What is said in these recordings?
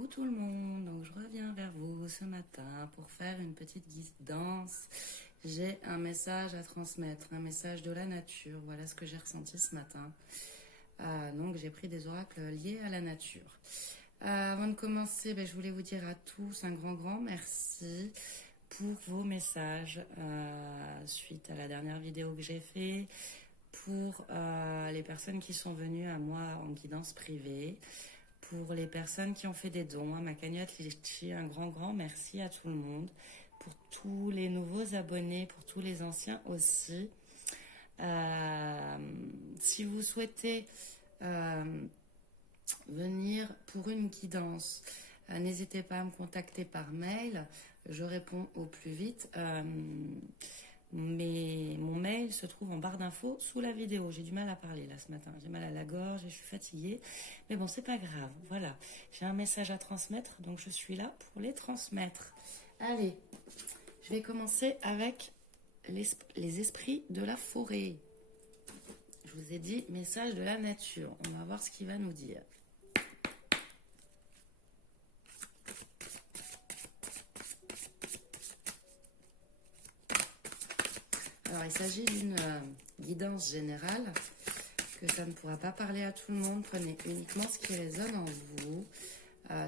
Coucou tout le monde, donc je reviens vers vous ce matin pour faire une petite guidance. J'ai un message à transmettre, un message de la nature, voilà ce que j'ai ressenti ce matin. Donc j'ai pris des oracles liés à la nature. Avant de commencer, je voulais vous dire à tous un grand merci pour vos messages suite à la dernière vidéo que j'ai fait, pour les personnes qui sont venues à moi en guidance privée, pour les personnes qui ont fait des dons à ma cagnotte Litchi, un grand merci à tout le monde, pour tous les nouveaux abonnés, pour tous les anciens aussi. Si vous souhaitez venir pour une guidance, n'hésitez pas à me contacter par mail, je réponds au plus vite. Mais mon mail se trouve en barre d'infos sous la vidéo. J'ai du mal à parler là ce matin, j'ai mal à la gorge et je suis fatiguée. Mais bon, c'est pas grave, voilà. J'ai un message à transmettre, donc je suis là pour les transmettre. Allez, je vais commencer avec les esprits de la forêt. Je vous ai dit message de la nature. On va voir ce qu'il va nous dire. Alors, il s'agit d'une guidance générale, que ça ne pourra pas parler à tout le monde. Prenez uniquement ce qui résonne en vous.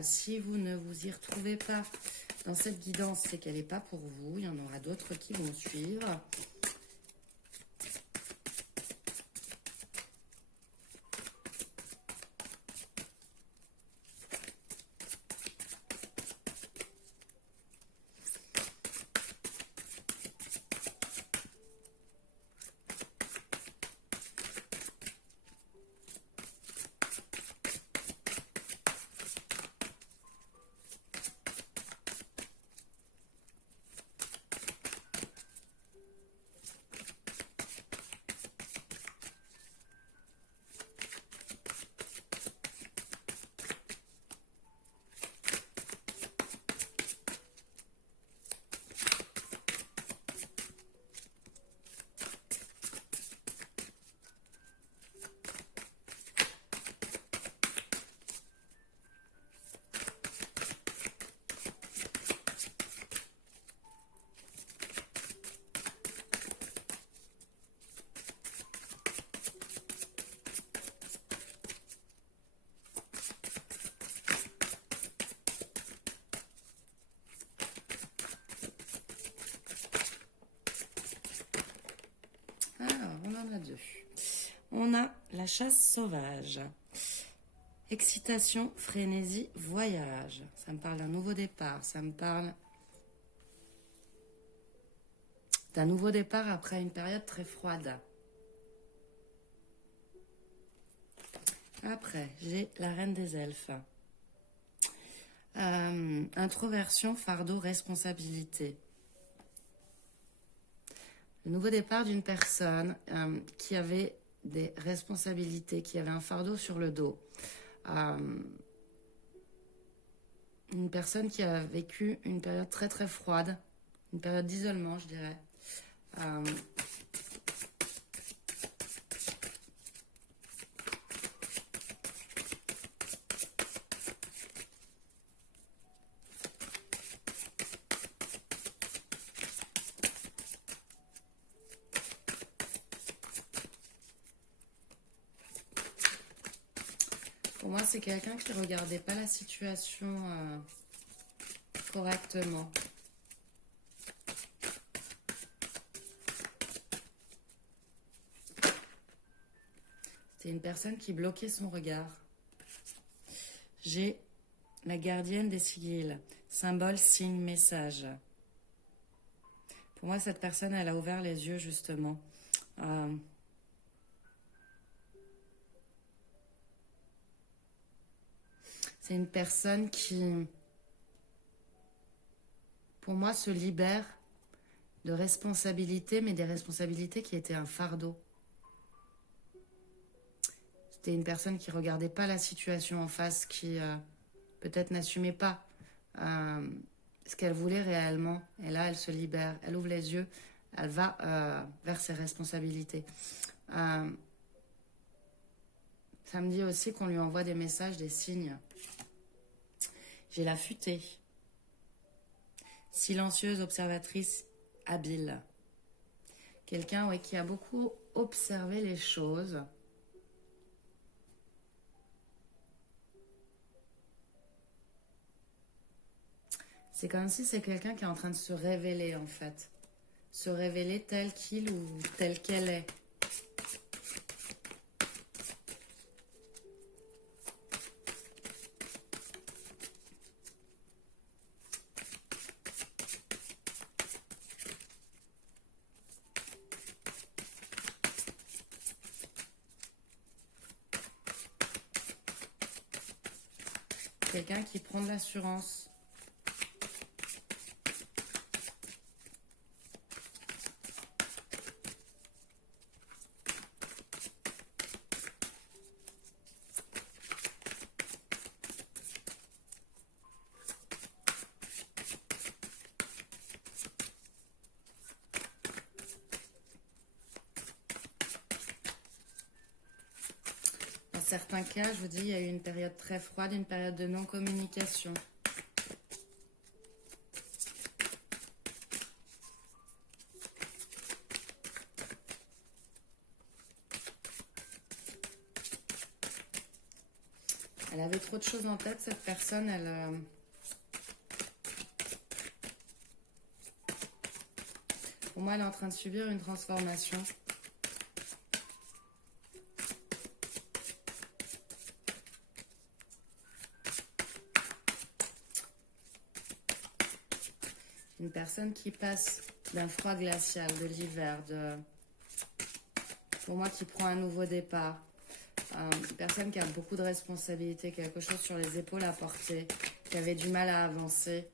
Si vous ne vous y retrouvez pas dans cette guidance, c'est qu'elle n'est pas pour vous. Il y en aura d'autres qui vont suivre. On en a deux. On a la chasse sauvage. Excitation, frénésie, voyage. Ça me parle d'un nouveau départ. Ça me parle d'un nouveau départ après une période très froide. Après, j'ai la reine des elfes. Introversion, fardeau, responsabilité. Le nouveau départ d'une personne qui avait des responsabilités, qui avait un fardeau sur le dos. Une personne qui a vécu une période très froide, une période d'isolement, je dirais. Pour moi, c'est quelqu'un qui ne regardait pas la situation correctement. C'était une personne qui bloquait son regard. J'ai la gardienne des sigils, symbole, signe, message. Pour moi, cette personne, elle a ouvert les yeux, justement. C'est une personne qui, pour moi, se libère de responsabilités, mais des responsabilités qui étaient un fardeau. C'était une personne qui ne regardait pas la situation en face, qui peut-être n'assumait pas ce qu'elle voulait réellement. Et là, elle se libère, elle ouvre les yeux, elle va vers ses responsabilités. Ça me dit aussi qu'on lui envoie des messages, des signes. J'ai la futée. Silencieuse, observatrice, habile. Quelqu'un, oui, qui a beaucoup observé les choses. C'est comme si c'est quelqu'un qui est en train de se révéler, en fait. Se révéler tel qu'il ou telle qu'elle est. Quelqu'un qui prend de l'assurance. Dans certains cas, je vous dis, il y a eu une période très froide, une période de non-communication. Elle avait trop de choses en tête, cette personne, pour moi, elle est en train de subir une transformation. Une personne qui passe d'un froid glacial, de l'hiver, pour moi, qui prend un nouveau départ. Une personne qui a beaucoup de responsabilités, quelque chose sur les épaules à porter, qui avait du mal à avancer,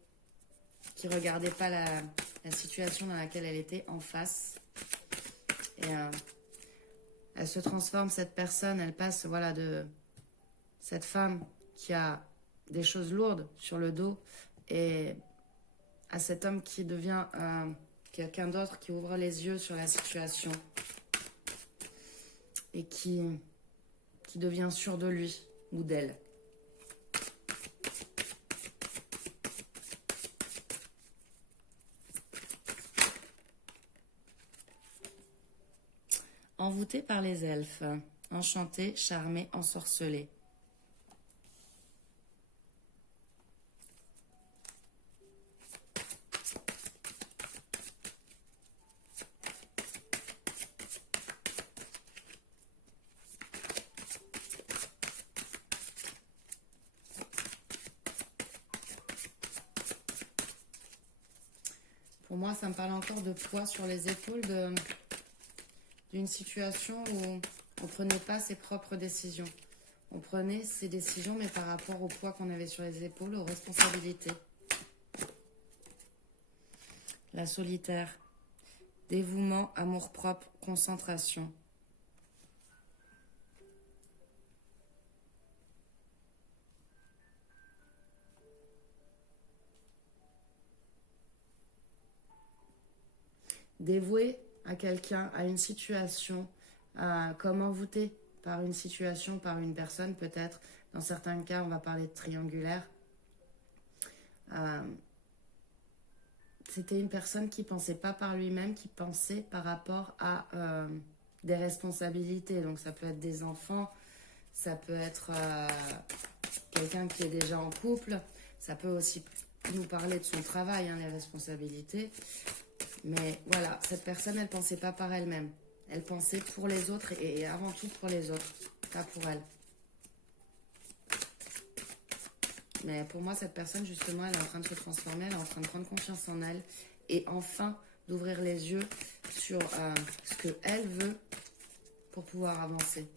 qui ne regardait pas la situation dans laquelle elle était en face. Et elle se transforme, cette personne, elle passe voilà, de cette femme qui a des choses lourdes sur le dos et à cet homme qui devient quelqu'un d'autre, qui ouvre les yeux sur la situation et qui devient sûr de lui ou d'elle. Envoûté par les elfes, enchanté, charmé, ensorcelé. Pour moi, ça me parle encore de poids sur les épaules, d'une situation où on ne prenait pas ses propres décisions. On prenait ses décisions, mais par rapport au poids qu'on avait sur les épaules, aux responsabilités. La solitaire. Dévouement, amour-propre, concentration. Dévoué à quelqu'un, à une situation, comme envoûté par une situation, par une personne peut-être. Dans certains cas, on va parler de triangulaire. C'était une personne qui ne pensait pas par lui-même, qui pensait par rapport à des responsabilités. Donc ça peut être des enfants, ça peut être quelqu'un qui est déjà en couple, ça peut aussi nous parler de son travail, hein, les responsabilités. Mais voilà, cette personne, elle ne pensait pas par elle-même. Elle pensait pour les autres et avant tout pour les autres, pas pour elle. Mais pour moi, cette personne, justement, elle est en train de se transformer, elle est en train de prendre confiance en elle et enfin d'ouvrir les yeux sur ce qu'elle veut pour pouvoir avancer.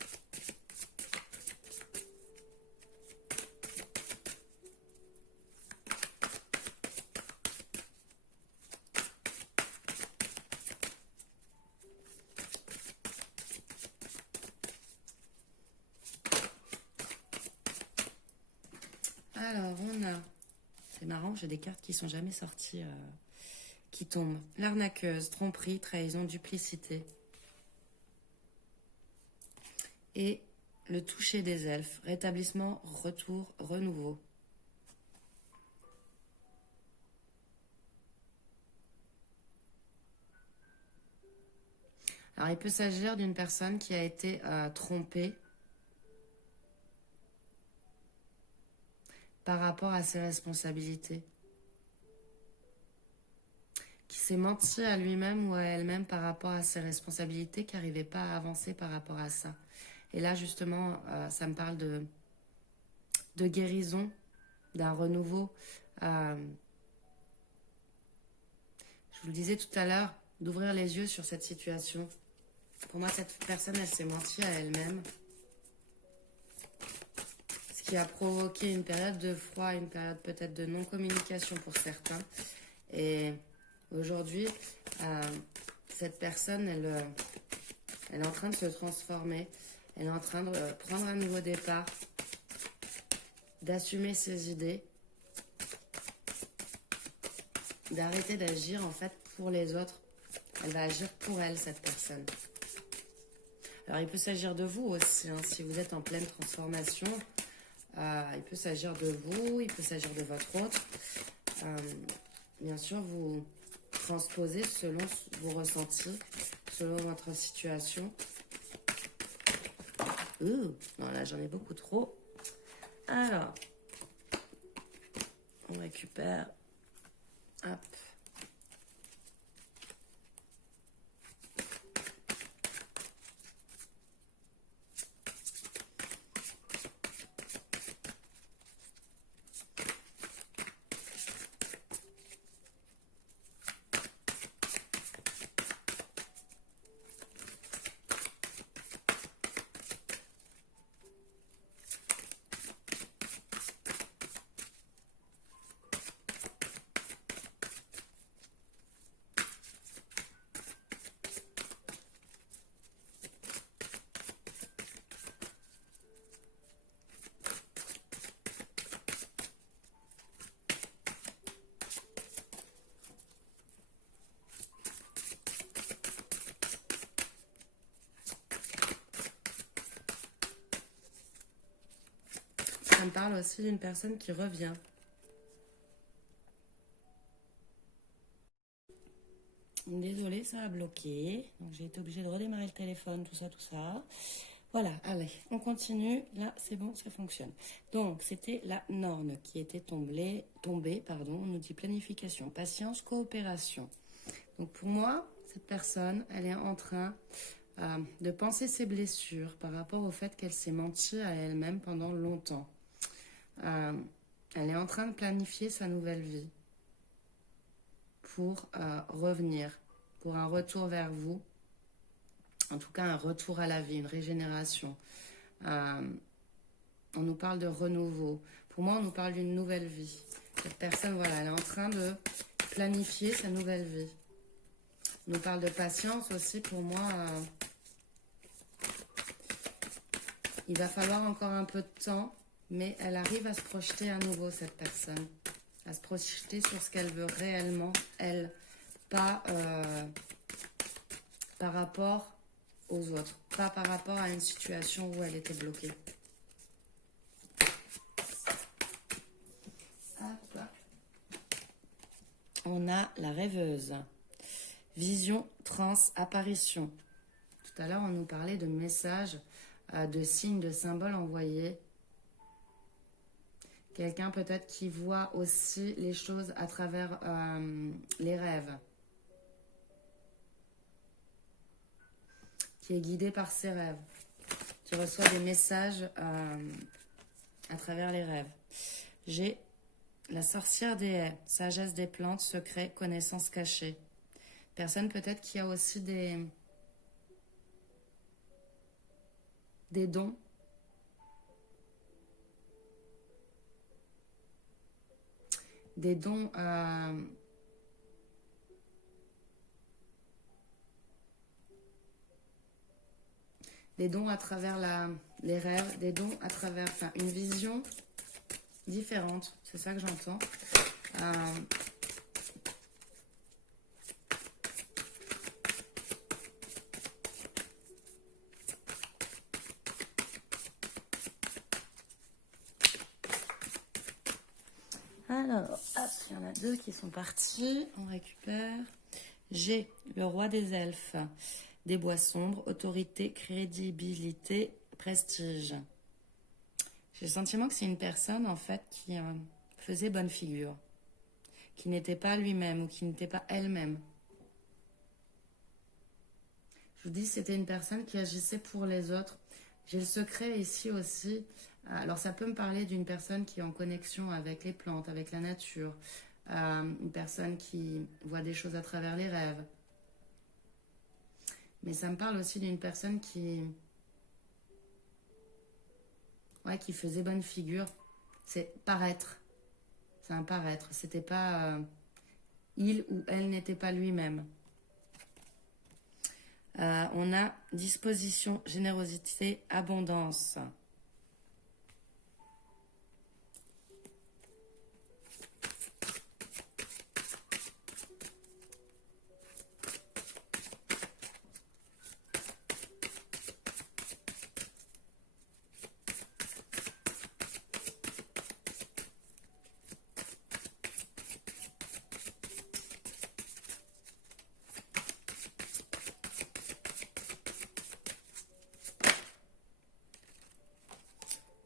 Alors, on a... C'est marrant, j'ai des cartes qui sont jamais sorties, qui tombent. L'arnaqueuse, tromperie, trahison, duplicité. Et le toucher des elfes, rétablissement, retour, renouveau. Alors, il peut s'agir d'une personne qui a été trompée par rapport à ses responsabilités, qui s'est menti à lui-même ou à elle-même par rapport à ses responsabilités, qui n'arrivait pas à avancer par rapport à ça. Et là, justement, ça me parle de guérison, d'un renouveau. Je vous le disais tout à l'heure, d'ouvrir les yeux sur cette situation. Pour moi, cette personne, elle s'est mentie à elle-même. Ce qui a provoqué une période de froid, une période peut-être de non-communication pour certains. Et aujourd'hui, cette personne, elle est en train de se transformer. Elle est en train de prendre un nouveau départ, d'assumer ses idées, d'arrêter d'agir en fait pour les autres. Elle va agir pour elle, cette personne. Alors, il peut s'agir de vous aussi, hein, si vous êtes en pleine transformation. Il peut s'agir de vous, il peut s'agir de votre autre. Bien sûr, vous transposez selon vos ressentis, selon votre situation. Non, là, j'en ai beaucoup trop. Alors, on récupère. Hop. Ça me parle aussi d'une personne qui revient. Désolée, ça a bloqué. Donc j'ai été obligée de redémarrer le téléphone, tout ça, tout ça. Voilà, allez, on continue. Là, c'est bon, ça fonctionne. Donc, c'était la Norne qui était tombée, on nous dit planification, patience, coopération. Donc pour moi, cette personne, elle est en train de penser ses blessures par rapport au fait qu'elle s'est menti à elle-même pendant longtemps. Elle est en train de planifier sa nouvelle vie pour revenir, pour un retour vers vous, en tout cas un retour à la vie, une régénération. On nous parle de renouveau. Pour moi, on nous parle d'une nouvelle vie. Cette personne, voilà, elle est en train de planifier sa nouvelle vie. On nous parle de patience aussi. Pour moi, il va falloir encore un peu de temps, mais elle arrive à se projeter à nouveau, cette personne. À se projeter sur ce qu'elle veut réellement, elle, pas par rapport aux autres, pas par rapport à une situation où elle était bloquée. Hop. On a la rêveuse. Vision, trans, apparition. Tout à l'heure, on nous parlait de messages, de signes, de symboles envoyés. Quelqu'un peut-être qui voit aussi les choses à travers les rêves. Qui est guidé par ses rêves. Qui reçoit des messages à travers les rêves. J'ai la sorcière des haies, sagesse des plantes, secret, connaissance cachée. Personne peut-être qui a aussi des dons. Des dons à travers les rêves, des dons à travers une vision différente, c'est ça que j'entends. Alors, hop, il y en a deux qui sont partis, on récupère. J'ai le roi des elfes. des bois sombres, autorité, crédibilité, prestige. J'ai le sentiment que c'est une personne en fait qui faisait bonne figure, qui n'était pas lui-même ou qui n'était pas elle-même. Je vous dis, c'était une personne qui agissait pour les autres. J'ai le secret ici aussi. Alors ça peut me parler d'une personne qui est en connexion avec les plantes, avec la nature, une personne qui voit des choses à travers les rêves. Mais ça me parle aussi d'une personne qui faisait bonne figure. C'est paraître. C'est un paraître. C'était pas il ou elle n'était pas lui-même. On a disposition, générosité, abondance.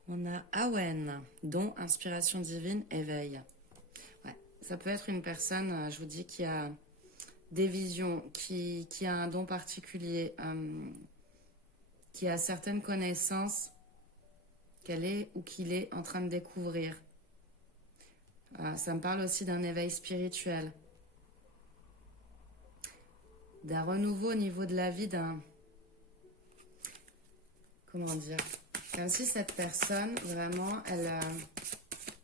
On a Awen, don, inspiration divine, éveil. Ouais, ça peut être une personne, je vous dis, qui a des visions, qui a un don particulier, qui a certaines connaissances qu'elle est ou qu'il est en train de découvrir. Ça me parle aussi d'un éveil spirituel, d'un renouveau au niveau de la vie, d'un... Comment dire? Comme si cette personne, vraiment, elle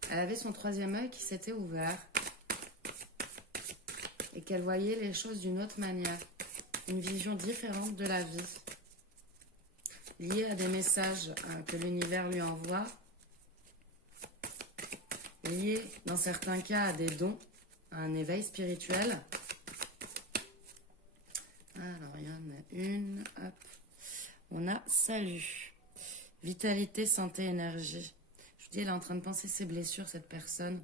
avait son troisième œil qui s'était ouvert et qu'elle voyait les choses d'une autre manière, une vision différente de la vie, liée à des messages que l'univers lui envoie, liée dans certains cas à des dons, à un éveil spirituel. Alors, il y en a une, hop. On a salut. Vitalité, santé, énergie. Je vous dis, elle est en train de penser ses blessures, cette personne.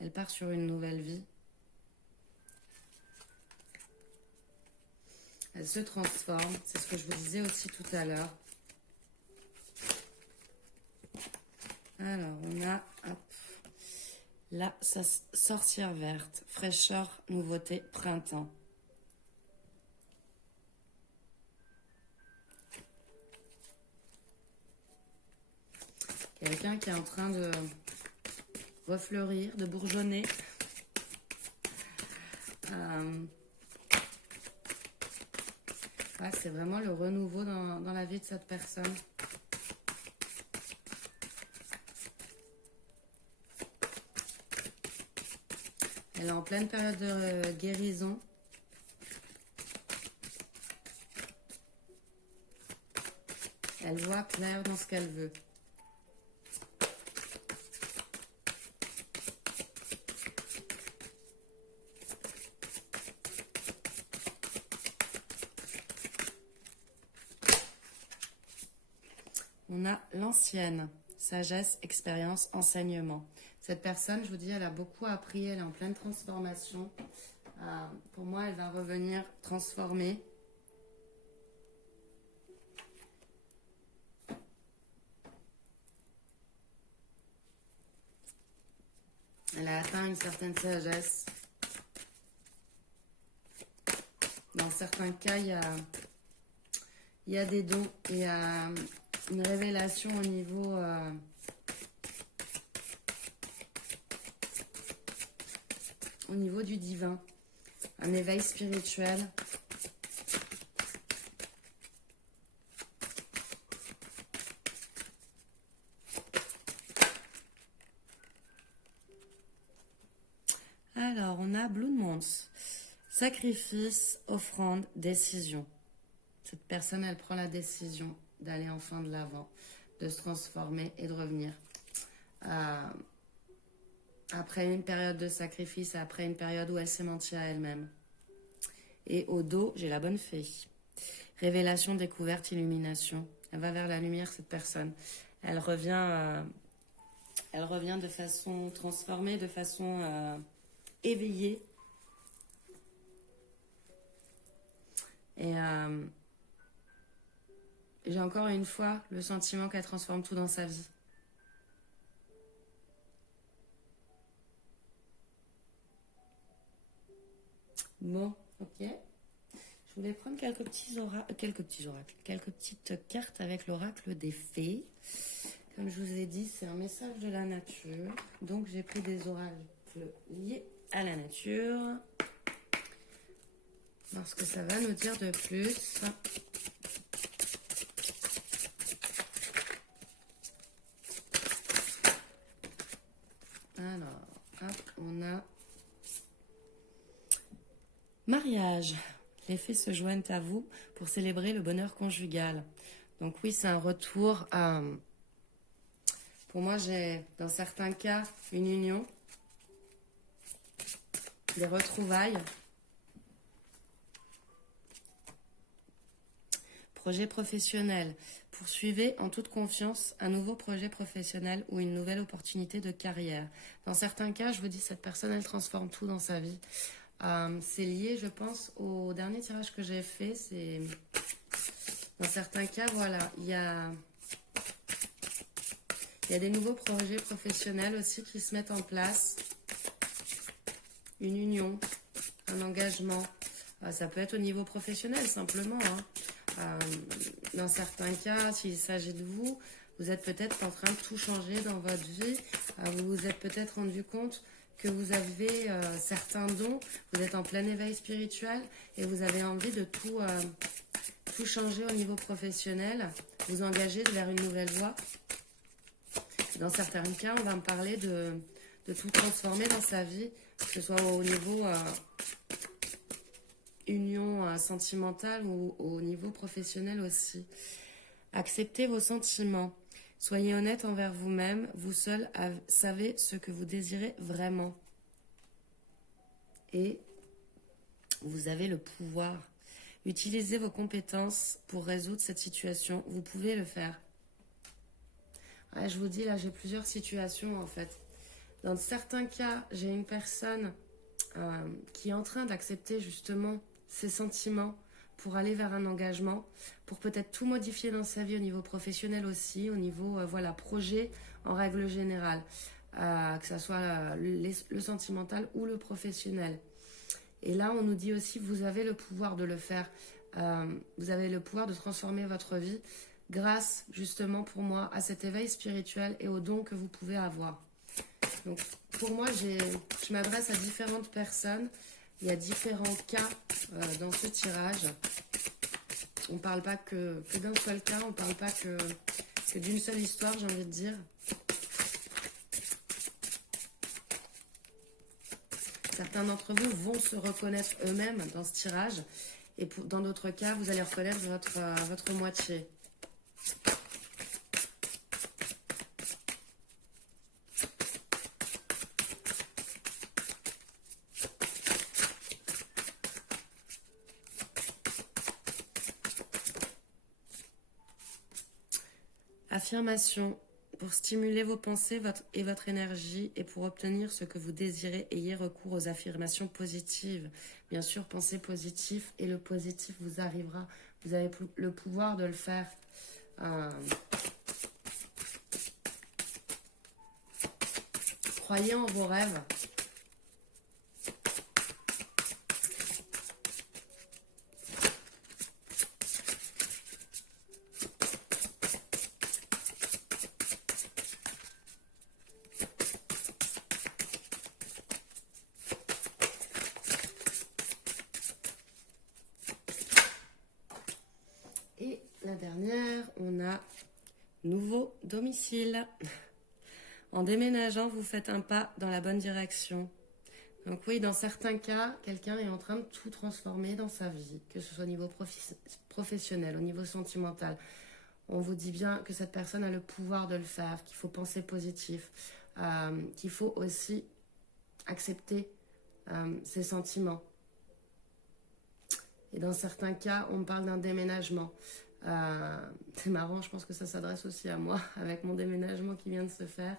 Elle part sur une nouvelle vie. Elle se transforme. C'est ce que je vous disais aussi tout à l'heure. Alors, on a la sorcière verte. Fraîcheur, nouveauté, printemps. Quelqu'un qui est en train de refleurir, de bourgeonner. Ouais, c'est vraiment le renouveau dans la vie de cette personne. Elle est en pleine période de guérison. Elle voit clair dans ce qu'elle veut. On a l'ancienne, sagesse, expérience, enseignement. Cette personne, je vous dis, elle a beaucoup appris, elle est en pleine transformation. Pour moi, elle va revenir transformée. Elle a atteint une certaine sagesse. Dans certains cas, il y a des dons, il y a une révélation au niveau du divin, un éveil spirituel. Alors, on a Blue Moons, sacrifice, offrande, décision. Cette personne, elle prend la décision d'aller enfin de l'avant, de se transformer et de revenir. Après une période de sacrifice, après une période où elle s'est mentie à elle-même. Et au dos, j'ai la bonne fée. Révélation, découverte, illumination. Elle va vers la lumière, cette personne. Elle revient de façon transformée, de façon éveillée. Et j'ai encore une fois le sentiment qu'elle transforme tout dans sa vie. Bon, ok. Je voulais prendre quelques petites cartes avec l'oracle des fées. Comme je vous ai dit, c'est un message de la nature. Donc j'ai pris des oracles liés à la nature. Voir ce que ça va nous dire de plus. Alors, hop, on a mariage. Les fées se joignent à vous pour célébrer le bonheur conjugal. Donc oui, c'est un retour à... Pour moi, j'ai, dans certains cas, une union, des retrouvailles, projet professionnel. Poursuivez en toute confiance un nouveau projet professionnel ou une nouvelle opportunité de carrière. Dans certains cas, je vous dis, cette personne, elle transforme tout dans sa vie. C'est lié, je pense, au dernier tirage que j'ai fait. C'est dans certains cas, voilà, il y a des nouveaux projets professionnels aussi qui se mettent en place. Une union, un engagement. Ça peut être au niveau professionnel simplement. Dans certains cas, s'il s'agit de vous, vous êtes peut-être en train de tout changer dans votre vie. Vous vous êtes peut-être rendu compte que vous avez certains dons, vous êtes en plein éveil spirituel et vous avez envie de tout changer au niveau professionnel, vous engager vers une nouvelle voie. Dans certains cas, on va me parler de tout transformer dans sa vie, que ce soit au niveau union sentimentale ou au niveau professionnel aussi. Acceptez vos sentiments. Soyez honnête envers vous-même. Vous seul savez ce que vous désirez vraiment. Et vous avez le pouvoir. Utilisez vos compétences pour résoudre cette situation. Vous pouvez le faire. Ouais, je vous dis, là, j'ai plusieurs situations, en fait. Dans certains cas, j'ai une personne qui est en train d'accepter, justement, ses sentiments pour aller vers un engagement, pour peut-être tout modifier dans sa vie au niveau professionnel aussi, au niveau, projet en règle générale, que ce soit le sentimental ou le professionnel. Et là, on nous dit aussi, vous avez le pouvoir de le faire. Vous avez le pouvoir de transformer votre vie grâce, justement, pour moi, à cet éveil spirituel et aux dons que vous pouvez avoir. Donc, pour moi, je m'adresse à différentes personnes. Il y a différents cas dans ce tirage. On ne parle pas que d'un seul cas, on ne parle pas que d'une seule histoire, j'ai envie de dire. Certains d'entre vous vont se reconnaître eux-mêmes dans ce tirage. Et dans d'autres cas, vous allez reconnaître votre moitié. Affirmation. Pour stimuler vos pensées et votre énergie et pour obtenir ce que vous désirez, ayez recours aux affirmations positives. Bien sûr, pensez positif et le positif vous arrivera. Vous avez le pouvoir de le faire. Croyez en vos rêves. Et la dernière, on a nouveau domicile. En déménageant, vous faites un pas dans la bonne direction. Donc oui, dans certains cas, quelqu'un est en train de tout transformer dans sa vie, que ce soit au niveau professionnel, au niveau sentimental. On vous dit bien que cette personne a le pouvoir de le faire, qu'il faut penser positif, qu'il faut aussi accepter ses sentiments. Et dans certains cas, on me parle d'un déménagement. C'est marrant, je pense que ça s'adresse aussi à moi, avec mon déménagement qui vient de se faire.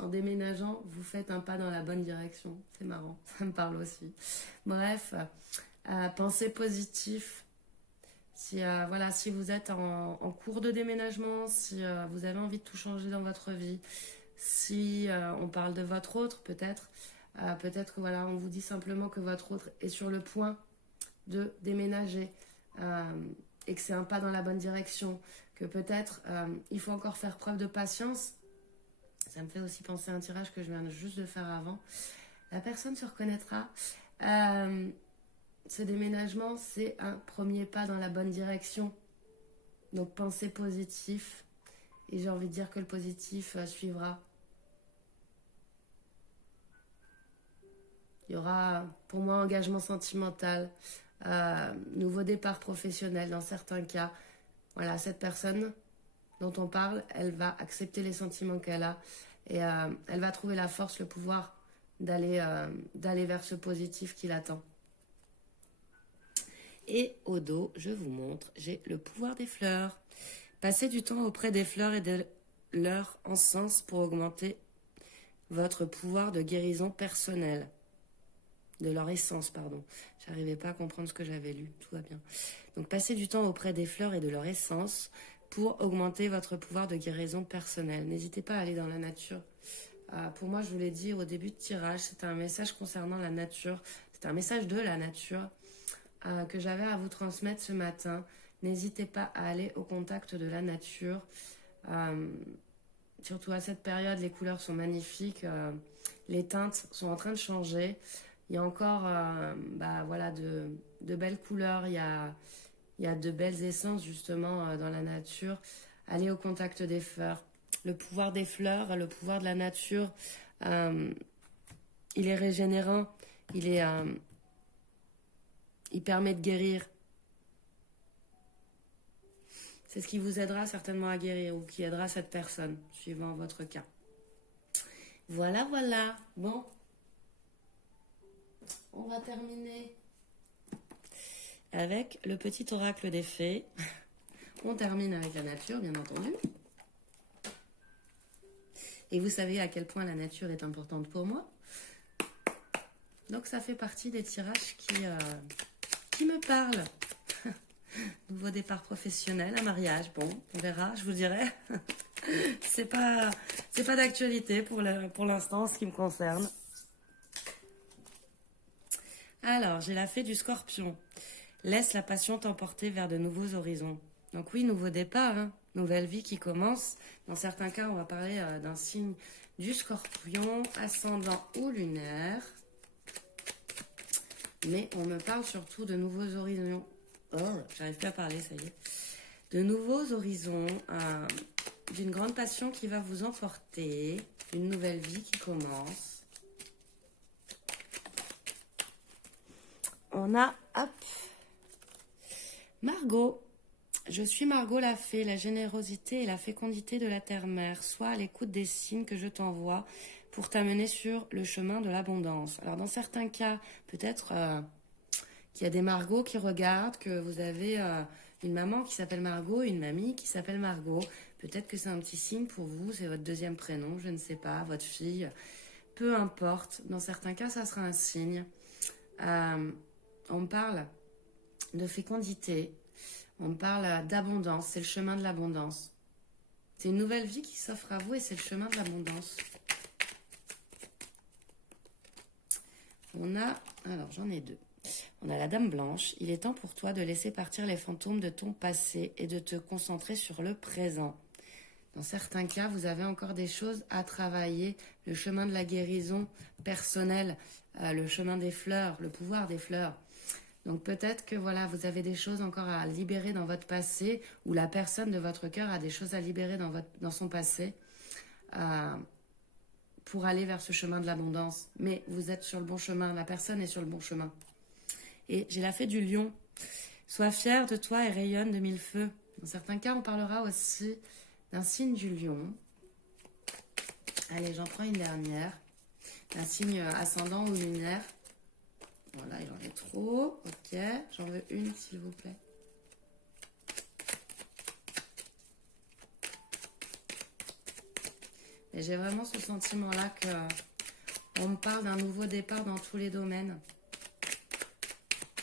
En déménageant, vous faites un pas dans la bonne direction. C'est marrant, ça me parle aussi. Bref, Pensez positif. Si, voilà, si vous êtes en cours de déménagement, si vous avez envie de tout changer dans votre vie, si on parle de votre autre peut-être, peut-être que voilà, on vous dit simplement que votre autre est sur le point de déménager et que c'est un pas dans la bonne direction, que peut-être il faut encore faire preuve de patience. Ça me fait aussi penser à un tirage que je viens juste de faire avant. La personne se reconnaîtra. Ce déménagement, c'est un premier pas dans la bonne direction. Donc pensez positif. Et j'ai envie de dire que le positif suivra. Il y aura pour moi engagement sentimental, nouveau départ professionnel dans certains cas. Voilà, cette personne dont on parle, elle va accepter les sentiments qu'elle a et elle va trouver la force, le pouvoir d'aller vers ce positif qui l'attend. Et au dos, je vous montre, j'ai le pouvoir des fleurs. Passez du temps auprès des fleurs et de leur encens pour augmenter votre pouvoir de guérison personnelle. De leur essence, pardon. J'arrivais pas à comprendre ce que j'avais lu, tout va bien. Donc passez du temps auprès des fleurs et de leur essence pour augmenter votre pouvoir de guérison personnelle. N'hésitez pas à aller dans la nature. Pour moi, je vous l'ai dit au début de tirage, c'était un message concernant la nature. C'était un message de la nature que j'avais à vous transmettre ce matin. N'hésitez pas à aller au contact de la nature. Surtout à cette période, les couleurs sont magnifiques. Les teintes sont en train de changer. Il y a encore voilà, de belles couleurs. Il y a de belles essences justement dans la nature. Allez au contact des fleurs. Le pouvoir des fleurs, le pouvoir de la nature, il est régénérant. Il permet de guérir. C'est ce qui vous aidera certainement à guérir ou qui aidera cette personne, suivant votre cas. Voilà, voilà. Bon. On va terminer avec le petit oracle des fées. On termine avec la nature, bien entendu. Et vous savez à quel point la nature est importante pour moi. Donc ça fait partie des tirages qui me parlent. Nouveau départ professionnel, un mariage, bon, on verra, je vous dirai. C'est pas d'actualité pour l'instant en ce qui me concerne. Alors, j'ai la fée du Scorpion. Laisse la passion t'emporter vers de nouveaux horizons. Donc oui, nouveau départ, hein, nouvelle vie qui commence. Dans certains cas, on va parler d'un signe du Scorpion, ascendant ou lunaire. Mais on me parle surtout de nouveaux horizons. Oh, j'arrive plus à parler, ça y est. De nouveaux horizons, d'une grande passion qui va vous emporter, une nouvelle vie qui commence. On a, hop, Margot. Je suis Margot la fée, la générosité et la fécondité de la terre-mère. Sois à l'écoute des signes que je t'envoie pour t'amener sur le chemin de l'abondance. Alors dans certains cas, peut-être qu'il y a des Margot qui regardent, que vous avez une maman qui s'appelle Margot, une mamie qui s'appelle Margot. Peut-être que c'est un petit signe pour vous, c'est votre deuxième prénom, je ne sais pas, votre fille. Peu importe, dans certains cas, ça sera un signe. On me parle de fécondité, on me parle d'abondance, c'est le chemin de l'abondance. C'est une nouvelle vie qui s'offre à vous et c'est le chemin de l'abondance. On a, alors j'en ai deux. On a la Dame Blanche. Il est temps pour toi de laisser partir les fantômes de ton passé et de te concentrer sur le présent. Dans certains cas, vous avez encore des choses à travailler. Le chemin de la guérison personnelle, le chemin des fleurs, le pouvoir des fleurs. Donc peut-être que voilà, vous avez des choses encore à libérer dans votre passé ou la personne de votre cœur a des choses à libérer dans son passé pour aller vers ce chemin de l'abondance. Mais vous êtes sur le bon chemin, la personne est sur le bon chemin. Et j'ai la fée du lion. Sois fier de toi et rayonne de mille feux. Dans certains cas, on parlera aussi d'un signe du lion. Allez, j'en prends une dernière. Un signe ascendant ou lunaire. Voilà, il en est trop. Ok, j'en veux une, s'il vous plaît. Et j'ai vraiment ce sentiment-là qu'on me parle d'un nouveau départ dans tous les domaines.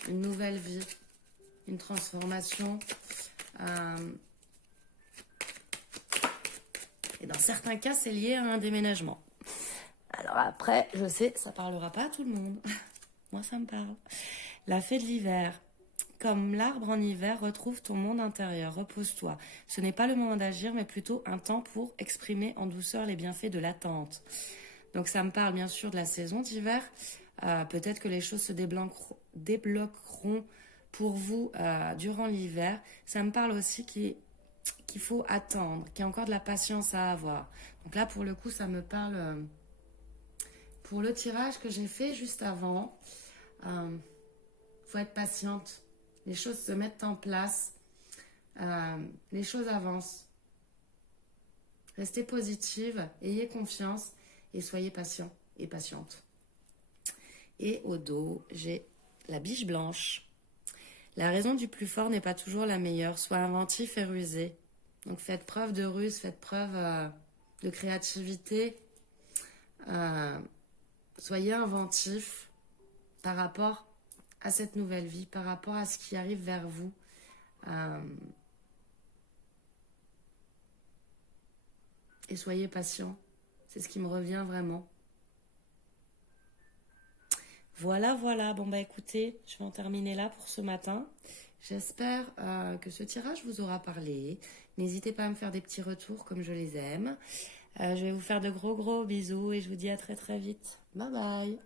une nouvelle vie, une transformation. Et dans certains cas, c'est lié à un déménagement. Alors après, je sais, ça parlera pas à tout le monde. Moi, ça me parle. La fée de l'hiver. Comme l'arbre en hiver, retrouve ton monde intérieur, repose-toi. Ce n'est pas le moment d'agir, mais plutôt un temps pour exprimer en douceur les bienfaits de l'attente. Donc ça me parle bien sûr de la saison d'hiver. Peut-être que les choses se débloqueront pour vous durant l'hiver. Ça me parle aussi qu'il faut attendre, qu'il y a encore de la patience à avoir. Donc là, pour le coup, ça me parle pour le tirage que j'ai fait juste avant. Faut être patiente. Les choses se mettent en place. Les choses avancent. Restez positive, ayez confiance et soyez patient et patiente. Et au dos, j'ai la biche blanche. La raison du plus fort n'est pas toujours la meilleure. Sois inventif et rusé. Donc faites preuve de ruse, faites preuve de créativité. Soyez inventif par rapport à cette nouvelle vie, par rapport à ce qui arrive vers vous. Et soyez patient. C'est ce qui me revient vraiment. Voilà, voilà. Bon, bah écoutez, je vais en terminer là pour ce matin. J'espère que ce tirage vous aura parlé. N'hésitez pas à me faire des petits retours comme je les aime. Je vais vous faire de gros bisous et je vous dis à très très vite. Bye bye.